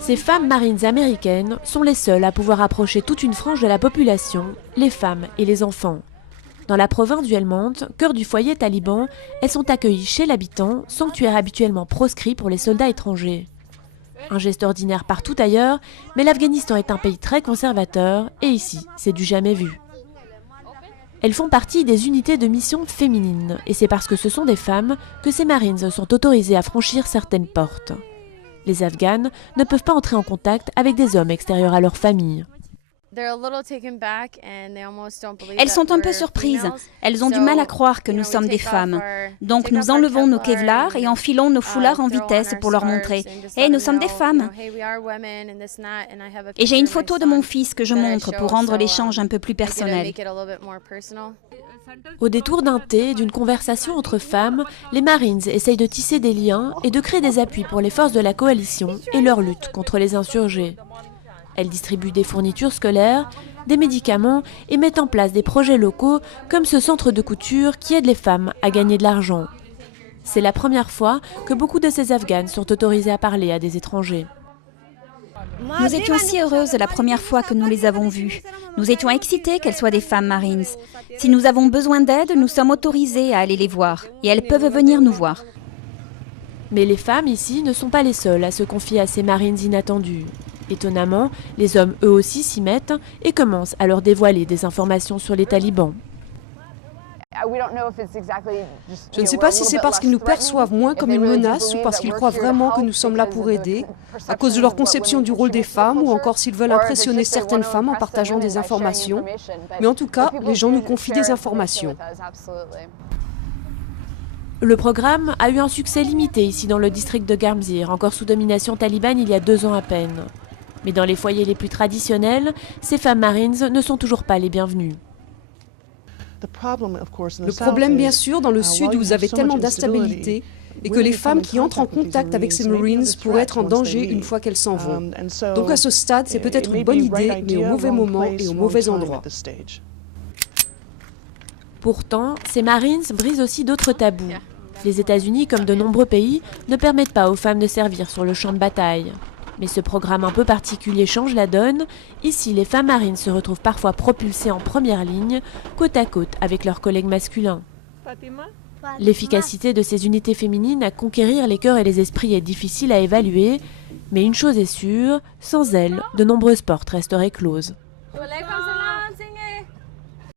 Ces femmes marines américaines sont les seules à pouvoir approcher toute une frange de la population, les femmes et les enfants. Dans la province du Helmand, cœur du foyer taliban, elles sont accueillies chez l'habitant, sanctuaire habituellement proscrit pour les soldats étrangers. Un geste ordinaire partout ailleurs, mais l'Afghanistan est un pays très conservateur et ici, c'est du jamais vu. Elles font partie des unités de mission féminines et c'est parce que ce sont des femmes que ces Marines sont autorisées à franchir certaines portes. Les Afghanes ne peuvent pas entrer en contact avec des hommes extérieurs à leur famille. Elles sont un peu surprises. Elles ont du mal à croire que nous sommes des femmes. Donc nous enlevons nos kevlars et enfilons nos foulards en vitesse pour leur montrer « Hey, nous sommes des femmes !» Et j'ai une photo de mon fils que je montre pour rendre l'échange un peu plus personnel. Au détour d'un thé et d'une conversation entre femmes, les Marines essayent de tisser des liens et de créer des appuis pour les forces de la coalition et leur lutte contre les insurgés. Elles distribuent des fournitures scolaires, des médicaments et mettent en place des projets locaux comme ce centre de couture qui aide les femmes à gagner de l'argent. C'est la première fois que beaucoup de ces Afghanes sont autorisées à parler à des étrangers. Nous étions si heureuses la première fois que nous les avons vues. Nous étions excitées qu'elles soient des femmes Marines. Si nous avons besoin d'aide, nous sommes autorisés à aller les voir. Et elles peuvent venir nous voir. Mais les femmes ici ne sont pas les seules à se confier à ces Marines inattendues. Étonnamment, les hommes eux aussi s'y mettent et commencent à leur dévoiler des informations sur les talibans. Je ne sais pas si c'est parce qu'ils nous perçoivent moins comme une menace ou parce qu'ils croient vraiment que nous sommes là pour aider, à cause de leur conception du rôle des femmes ou encore s'ils veulent impressionner certaines femmes en partageant des informations. Mais en tout cas, les gens nous confient des informations. Le programme a eu un succès limité ici dans le district de Garmsir, encore sous domination talibane il y a 2 ans à peine. Mais dans les foyers les plus traditionnels, ces femmes Marines ne sont toujours pas les bienvenues. Le problème, bien sûr, dans le sud où vous avez tellement d'instabilité, est que les femmes qui entrent en contact avec ces Marines pourraient être en danger une fois qu'elles s'en vont. Donc à ce stade, c'est peut-être une bonne idée, mais au mauvais moment et au mauvais endroit. Pourtant, ces Marines brisent aussi d'autres tabous. Les États-Unis, comme de nombreux pays, ne permettent pas aux femmes de servir sur le champ de bataille. Mais ce programme un peu particulier change la donne. Ici, les femmes marines se retrouvent parfois propulsées en première ligne, côte à côte avec leurs collègues masculins. L'efficacité de ces unités féminines à conquérir les cœurs et les esprits est difficile à évaluer, mais une chose est sûre, sans elles, de nombreuses portes resteraient closes.